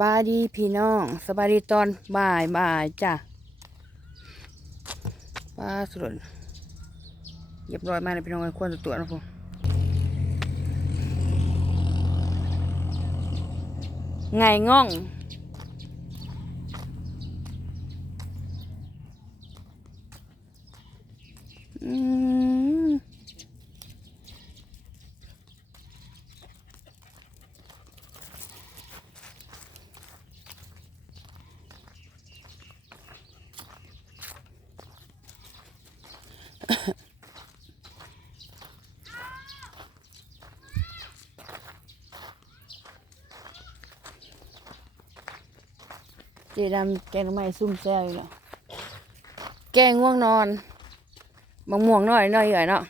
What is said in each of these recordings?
บายดีพี่น้องสบายดีตอนบ่ายบ่ายจ้ะป้าสุดเรียบร้อยมากเลยพี่น้องควรจะตรวจนะพวกไงง่องอืม เจดำแกงไม้ซุ่มแซ่อยู่แล้วแกงง่วงนอนบางม่วงน่อยน่อยใหญ่เนาะ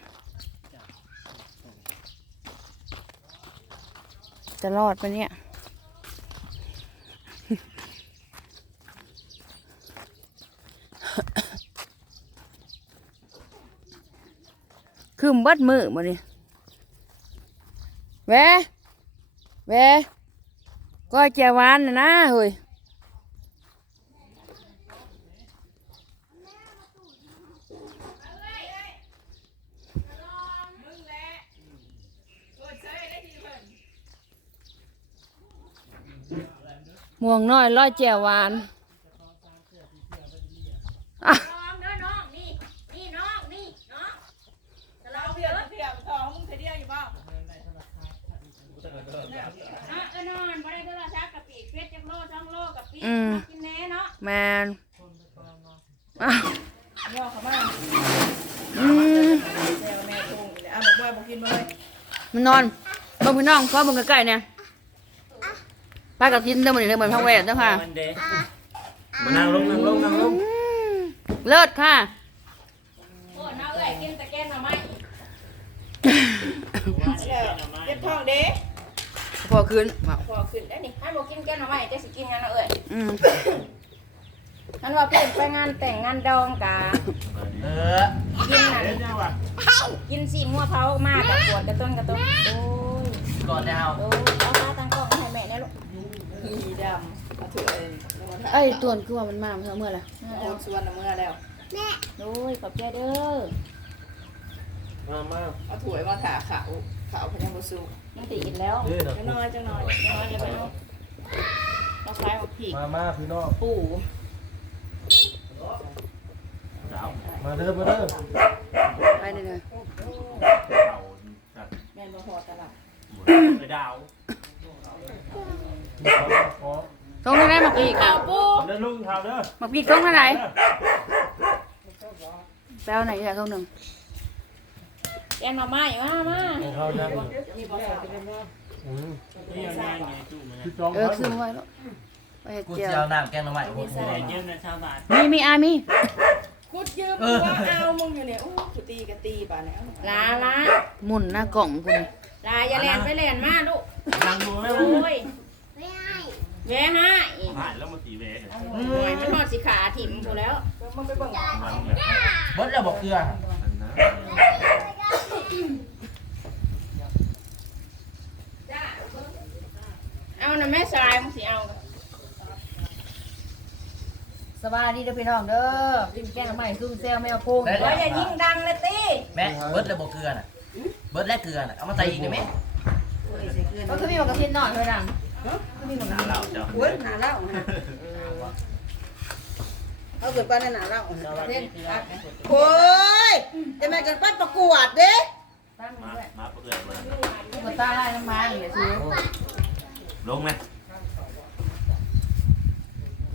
จะรอดปะเนี่ยคือมบัดมือมาดิแวแวก็แจวหวานนะนะเฮ้ย ม่วงน้อยร้อยแจวหวานอะน้องเด้อน้องนี่นี่น้องนี่น้องเราเพียรเพียรทองมึงเทียอยู่บ้างอะเออนอนบ่ได้โทรศัพท์กับปีกเป็ดจักโลสองโลกับปีกมากินแหน่เนาะแมนอะย่อเขามาอืมแม่แม่ทงอะบอกว่าบอกกินมาเลยมันนอนเบิ่งพี่น้องพ่อเบิ่งใกล้ๆเนี่ย ป้ากับทินเดิมเหมือนเดิมเหมือนพังแหวนเจ้าค่ะ มันเดมานั่งลงนั่งลงนั่งลงอืมเลิศค่ะโอ้น้าเอ้ยกินตะแกรงหน่อไม้เจ็บท้องเด้พอคืนบอกพอขึ้นได้นี่ให้บ่กินแกงหน่อไม้แต่สิกินงานน้าเอ้ยอืมนั่นว่าเพิ่นไปงานแต่งงานดองกะเออกินน่ะกินสีมัวเผามากกับปวดกระต้นกระต้นโอ้ยก่อนดาวโอ้ย หีดำมาถือเองไอ้ยตัวนคือว่ามันมาเมื่อเมื่อไหร่โอนส่วนเมื่อแล้วโอ้ยขอบใจเด้อมามาเอาถั่วมาถาขาวขาวพยังบุสุมันติดแล้วเฮ้ยจะน้อยจะน้อยน้อยเลยไปเอาเราคล้ายว่าผีกมามาพี่น้องปู่ดาวมาเด้อมาเด้อไปเลยเลยแม่มาพอตลาดไปดาว ตรงไหนมาปีกอะปู่เด้อลุงเท้าเด้อมาปีกตรงไหนแปลวไหนอย่างตรงหนึ่งแกงหน่อไม้มามาเขานั่งมีบ่พอเป็นบ่นี่ยังไงไงตู้มันเออซื้อไว้แล้วไปเห็ดกูเจียวจะเอาน้ำแกงหน่อไม้ผมเยอะนะชาวบ้านมีมีอามีกูยืมว่าเอามึงอยู่เนี่ยโอ้กูตีกะตีป่ะเนี่ยลาลาหมุนหน้ากล่องกูลาอย่าแล่นไปแล่นมาลูกนั่งดูไหมโอ้ย แม่ให้ผ่านแล้วมาตีเวทโอ้ยมันทอดสิขาถิ่มกูแล้วมันไปเบิ่งมันแบบบดแล้วบอกเกลือเอาน่ะแม่สายมึงสิเอาสบายดีเด้อพี่น้องเด้อริมแกงใหม่ซุ่มแซวแมวโค้งโอ้ยอย่ายิงดังเลยตีแม่เบิดแล้วบอกเกลือน่ะเบิดแล้วเกลือน่ะเอามาใส่อีกได้ไหมก็คือมีบอกกระทินหน่อยเท่านั้น หนาเราเจ้าโอ้ยหนาเล่าเอาเกิดป้าในหนาเล่าโอ้ยจะมาเกิดป้าประกวดเด้ตั้งมาด้วยมาเปิดเลยมันตาได้น้ำมันอย่าซื้อลงไหม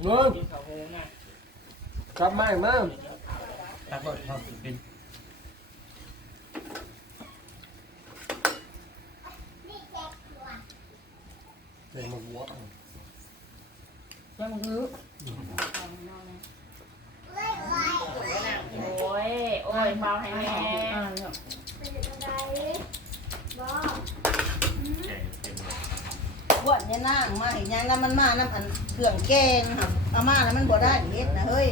เงินกลับมาอีกมั้งตักบดเขาเป็น เสียงมาหัว ยังคือ โอ้ยโอ้ยเบาให้แม่อ่านี่ยแข่งเต็มเลยบวชเนี่ยนั่งมาเห็นยังน้ำมันมาน้ำอันเครื่องแกงครับเอามาแล้วมันบ่ได้เฮ็ดนะเฮ้ย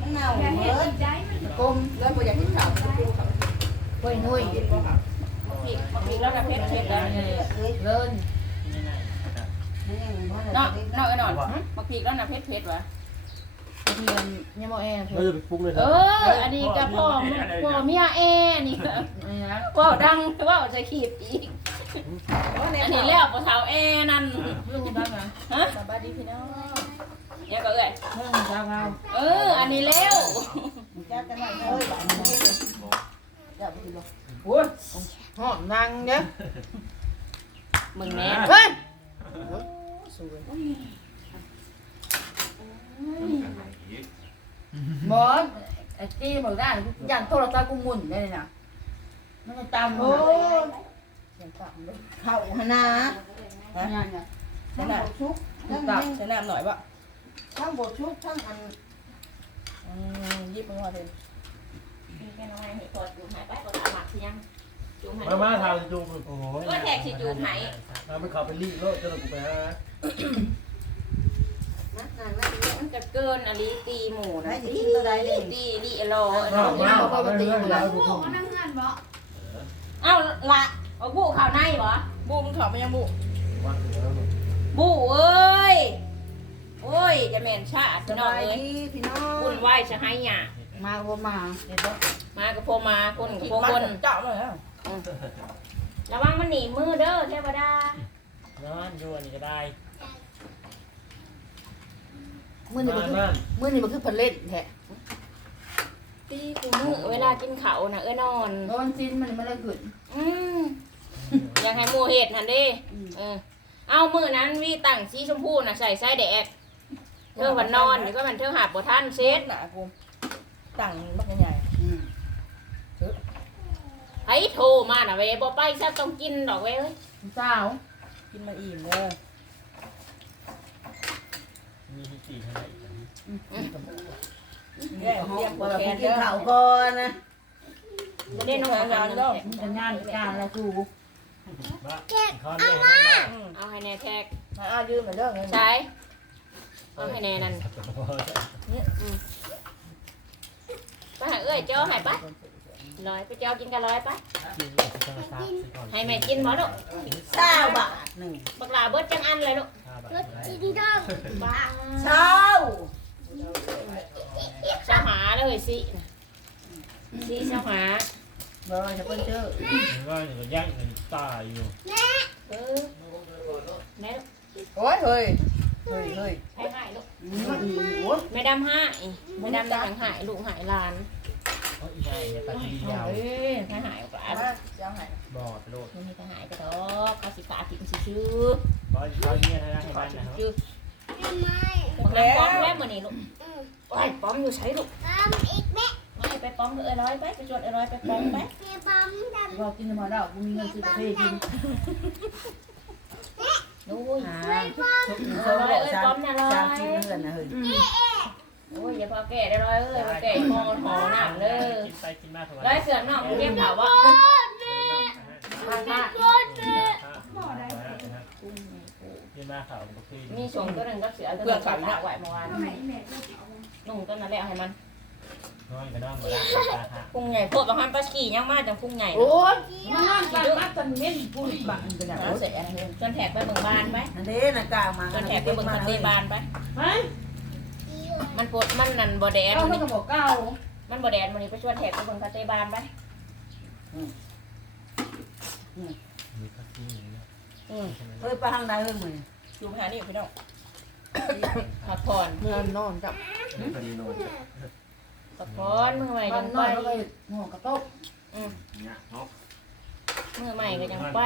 มันเน่าเบิดกลมแล้วบ่อยากกินข้าวกินข้าวยนุ่ยผิดผิดแล้วกับเพชรเผ็ดแล้วเอ้ยเลินเนาะเนาะไอ้หนอนมาพริกแล้วนะเผ็ดเผ็ดๆวะ กระเทียมเนี่ยโมเองเถเราอะจะไปปรุงเลยเอออันนี้กับพ่อพ่อเมียแอนี่ก็นี่นะว่าวดังว่าวจะขีดอีก อันนี้แล้วปะเทาแอนั่นเรื่องดังนะฮะสบายดีพี่น้องเนี่ยก็เอ้ยเรื่องดังเราเออ อันนี้แล้วจัดกันหน่อยเฮ้ยบ้านนี้จับไปดูโอ้ยหอมดังเด้อมึงแน่เฮ้ยหมอ ไอ้จี้บอกได้ยันโทรศัพท์กูหมุนได้เลยนะมันจะตามโอ้ยเสียงต่ำเลยเข้าหนางานเนี่ยทั้งบกชุกทั้งยังใช้น้ำหน่อยปะทั้งบกชุกทั้งอันอืมยิบมือมาเลยมีแค่น้อยเห็ดพอจูบหายไปก็ตามหมักที่ยังจูบหายมามาทางจูบโอ้ยก็แท็กสิจูบหายเราไปขับไปรีบรถจะหลบกูไปฮะ นักงานนั่นนี่ มัน จะเกินอลิตีหมูนะให้สิกินตัวใดเด้ตีลีเอโลมามาเอาไปเลยแล้วเอ้าละเอาบูข่าวในบ่บูมันข่าวมันยังบูบูเอ้ยโอ้ยจะแม่นชาติสพี่น้องบายเอ้ยดีพี่น้องวุ่นวายจะให้หยามาว่ามาเด็ดบ่มากับโพมาคนกับโพคนเจาะเลยระวังมันหนีมือเด้อเทวดานอนอยู่อันนี้ก็ได้ มื่อนี่มามันคือนั่นมื่อนี่มันคือเพิ่นเล่นแท้ตีกูมือเวลากินเขาวน่ะเอ้ยนอน นอนซินมันไม่ได้ขึ้นอืมอยากให้หมูเห็ดหันเด้เออ เอามือนั้นวีตั้งสีชมพูน่ะใส่ไส้แดกเธอวันนอนเดี๋ยวก็มันเธอหาบท่านเซ็ตหนากูตั้งบักใหญ่อืมไอ้โทรมาน่ะเว้ยบ่ไปซะต้องกินดอกเว้ยเอ้ยสาวๆกินมาอิ่มเด้อ มีที่สี่ให้แย่ห้องเรียกบ่บ่เราแคไปนกินเด้อข้าวก่อนนะจะได้นอนงานเด้อมันจะงานการอะไรกูมาข้าวเนี่ยให้อืมเอาให้แน่แขกมาอ้ายืมหน่อยเด้อเงินใช้เอาให้แน่นั่นมาไปหาเอ้ยเจ้าให้ปะลอยไปเจ้ากินกันลอยปะกินเลยจะมาซับก่อนให้แม่กินบ่ลูกเก้าบาทหนึ่งบักหลาเบิดจังอันเลยลูก ห้าบาทบ้าเช้าเจ้าหาเลยสิสิเจ้าหาบ่จะเพิ่นเจอก็อย่างย่างเงินตายอยู่เออแม่โอ้ยเฮ้ยเฮ้ยเฮ้ยให้หายลูกอืมอืมโอ้ยแม่ดำหายแม่ดำยังหายลูกหายหลานเพราะอีกไงเนี่ยตาดียาวเอ้ยให้หายกว่าเอามาเจ้าใหายบอดโลดมันมีให้หายก็ดอกเขาสิตาติ่งสิชื่อ เพราะเขาเนี่ยนะให้มันนะครับชื่อบักหลาป้อมแม่มื้อนี้ลูกโอ้ยป้อมอยู่ใช้ลูกไม่ไปป้อมเอ้ยร้อยไปไปจวดเอ้ยร้อยไปป้อมไปเรากินมาแล้วกูมีเงินซื้อกาแฟกินดูหาเขาบอกสามสามสิบเดือนนะเฮ้ยโอ้ยอย่าพอแก่ได้ร้อยเอ้ยพอแก่มองหอหนักเลยกินไปกินมาสบายร้อยเสือนอกเรียกเขาว่าทางท่ากินมาข่าวก็คือมีชงตัวหนึ่งก็เสือตัวหนึ่งขาไหวเมื่อวานนุ่งตัวนั้นแหละให้มันน้อยก็น้องมาแล้วตาค่ะพุงใหญ่พวกบางฮันปลาสกี้ยังมาจังพุงใหญ่โอ้ยมันนั่งกันนักกันเม่นกูบังกันอย่างหาเสียจนแถกไปเบิ่งบานไปนั่นเด้น่ะกล้ามาจนแถกไปเบิ่งคาเฟ่บานไปเฮ้ยมันปวดมันนั่นบ่แดนเอาเขาก็บอกเก้ามันบ่แดนมันนี่ไปชวนแถกไปเบิ่งคาเฟ่บานไปมีข้าวที่นี่ นะเฮ้ยไปทางใดเฮ้ยมื้อนี้อยู่หานี่พี่น้องพักผ่อนเงินนอนจับตอนนี้โนนพักผ่อนมือใหม่มัจันงนไปอนเลยหัวกระโต๊ะเนี่ยเนาะมือใหม่ก็จังไป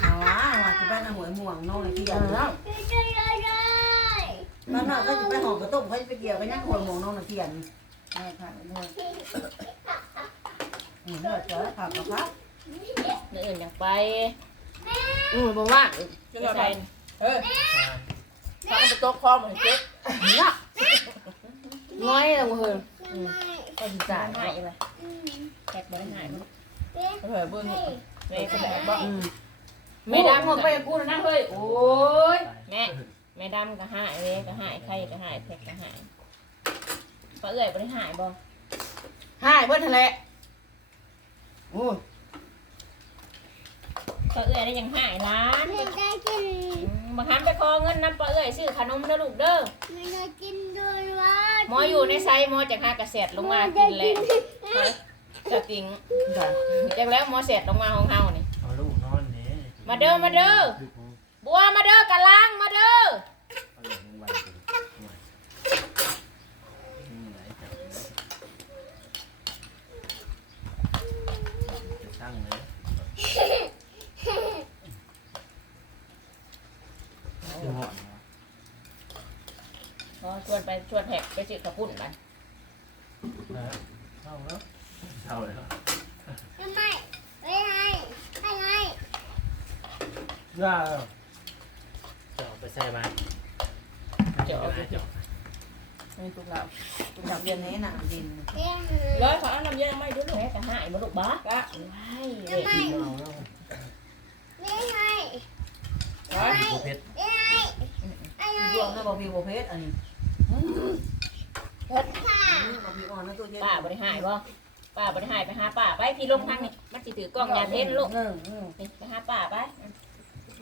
เอาวะว่าสิไปนหวยม่วงน้องไอ้ที่เออันอแล้วบ้านนอกก็สิไปหอกกระตุ้มเขาจะไปเกี่ยวกันยังหวยม่วงน้องน่ะเทียนใช่ค่ะนอนอืมเด้อเจ้าผักกับผักเนื้ออื่นจังไป อือบอกว่ากินไม่เราใช่เฮ้ยถ้ามันจะตกคอมันเจ็บเนี่ยน้อยเลยเฮ้ยก็ดีใจหายเลยแขกบ่ได้หายมั้งเฮ้ยเบิ่งเว้ยเป็นแบบบ่อืมไม่ดำหมก็ดไปกูนะเฮ้ยโอ้ยแม่แม่ดำก็หายเว้ยก็หายใครก็หายแขกก็หายป้าเอื้อยบ่ได้หายบ่หายเบิ้ลทะเลโอ้ ยป้าเอื้อยได้ยังหายล้านอืมบางครั้งไปขอเงินน้ำปลาเอ้ยซื้อขนมนะลูกเด้อไม่ได้กินด้วยว่าหมออยู่ในไซหมอจากหากระเสดลงมากินแหละจะติงจากแล้วหมอเสดลงมาของเฮานี่เอาลูกนอนเด้มาเด้อมาเด้อบัวมาเด้อกะล้างมาเด้อ เอาลูกลงไปนี่ไหนจับจะตั้งเลย คือหอด หมอ ชวนไปชวนแหกไปซื้อกระปุ่นไปเข้าแล้วเข้าแล้วทำไมไม่ให้ไม่ให้ย่าเจาะไปใส่มาเดี๋ยวเอาไปเจาะนี่ตุกเราตุกเราเรียนนี้น่ะดินไม่ให้ร้อยขอเอาน้ำเย็นไม่ดูลูกแม่กะหายมาลูกบ้าละว้ายเว้ยเอาแล้วไม่ให้ร้อยโคเพชรไม่ให้ไม่ให้รวมแล้วบอกพี่โบเพชรอันนี้ ค่ะบอกพี่อ่อนนะตัวเย็นป้าบริหายบ่ป้าบริหายไปหาป้าไปพี่ลงทางนี่มันสิถือกล้องยาเทนลูกเออเออนี่ไปหาป้าไป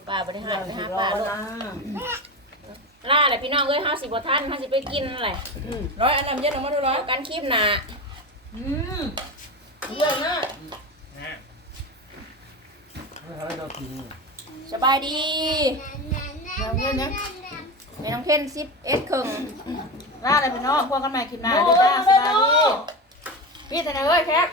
ป้าบริหารไปหารป้าอลูกนะล่าเลยพี่น้องเอ้ยห้าสิบกว่าท่านห้าสิบไปกินอะไรร้อยเอาน้ำเย็นออกมาดูร้อยกันคลิปหนาอืมเรื่องนะไม่ทำให้เรากินสบายดีน้ำน้ำน้ำ น้ำน้ำไม่ต้องเทนซิปเอสครึ่งลาเลยพี่น้องพวกกันใหม่คลิปหน้าโอ้เด้อจ้าสโหบายดีพี่แต่ไหนเอ้ยแคป